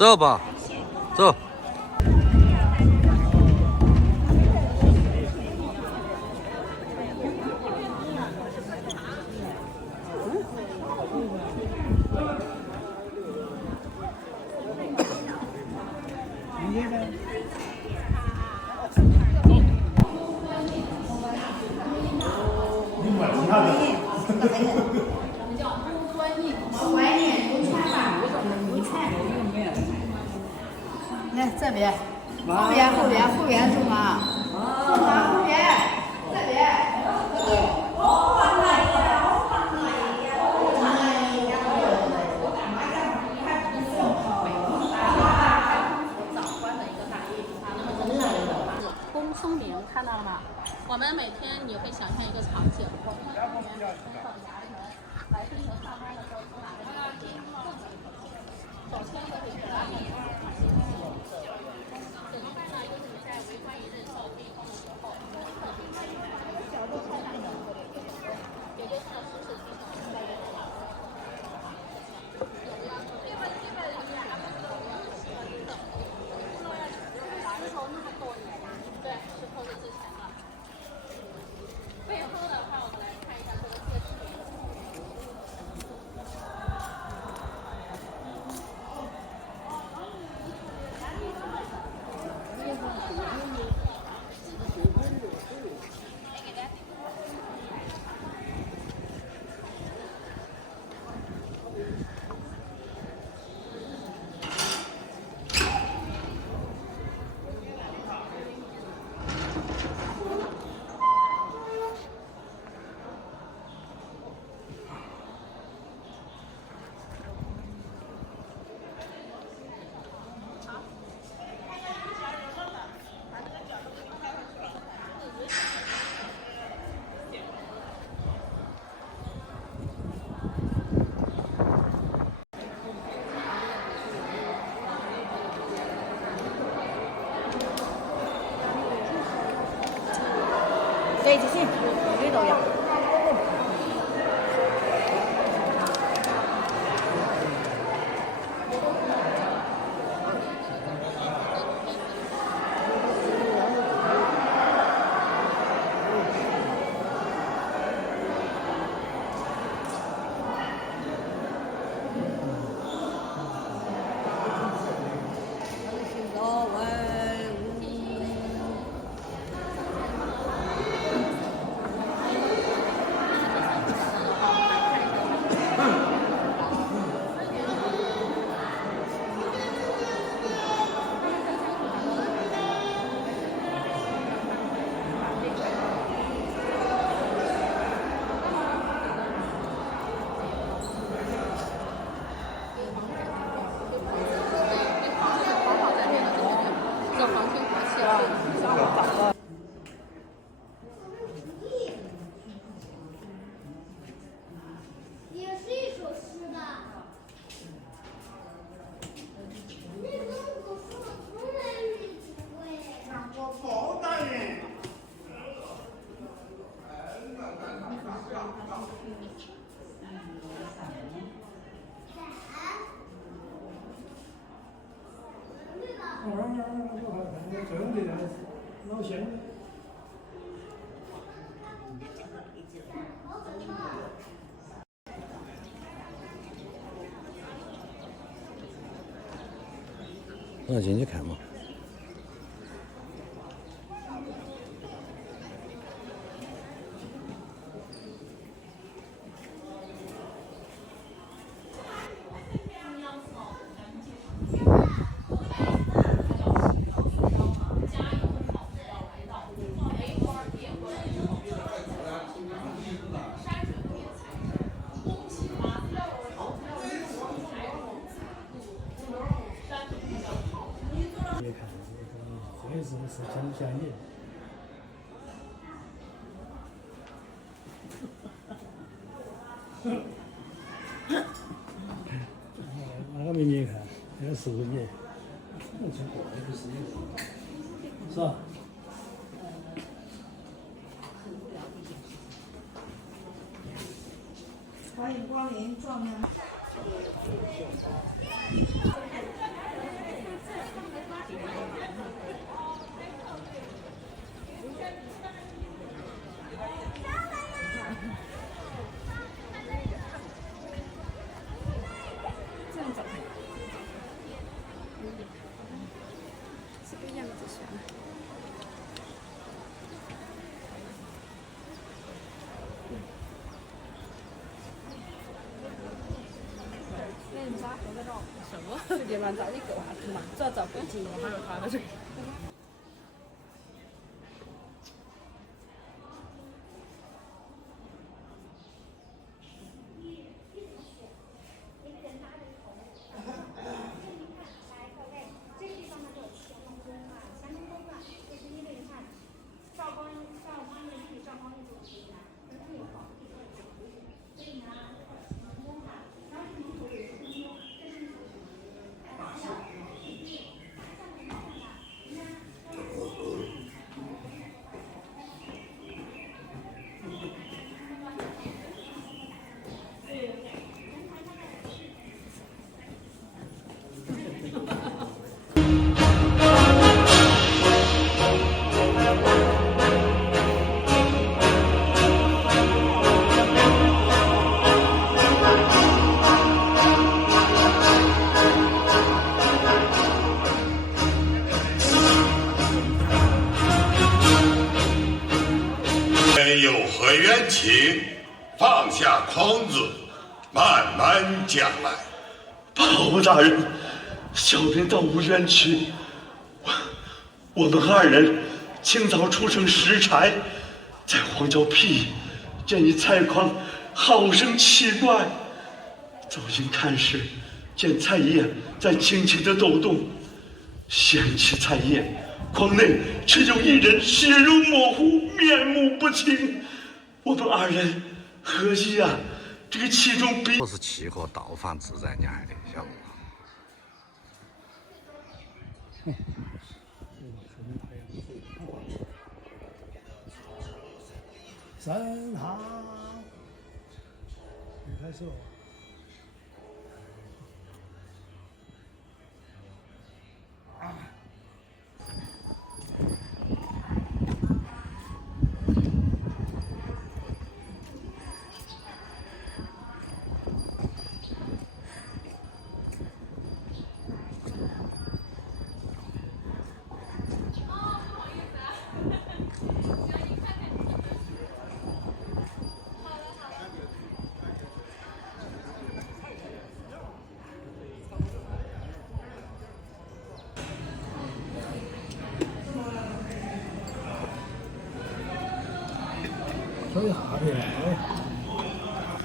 走吧，走。来这边，后边是吗？后边，这边。公松明看到了吗？我们每天你会想象一个场景，我们在后面分手牙人来进行上班的时候，从哪个地方进入？首先就是给大家一个整个呢，就是你在围观一任受逼宫的时候，也就是实时提醒在原来的。对，是扣的之前了。背后的话，我们来看一下这个戒指。对，继续，这都要。也是一首诗的。那个我说我从来没听过耶。让我包大人。老乡。那进去看嘛。这是真相的。哪个美女看？那个是你，是吧？欢迎光临壮阳。这样走。是不一样的选。那你咋合个照？什么？世界万早你给我还是嘛？这找北京我还没发到这。有何冤情？放下筐子，慢慢讲来。包大人，小人倒无冤屈。我们二人清早出城拾柴，在荒郊僻野见一菜筐，好生奇怪。走近看时，见菜叶在轻轻地抖动，掀起菜叶，筐内却有一人血肉模糊，面目不清。我们二人何意啊？这个其中必都是气候倒放自在年的，晓得吗？升堂，你开始了。稍微下去了，哎。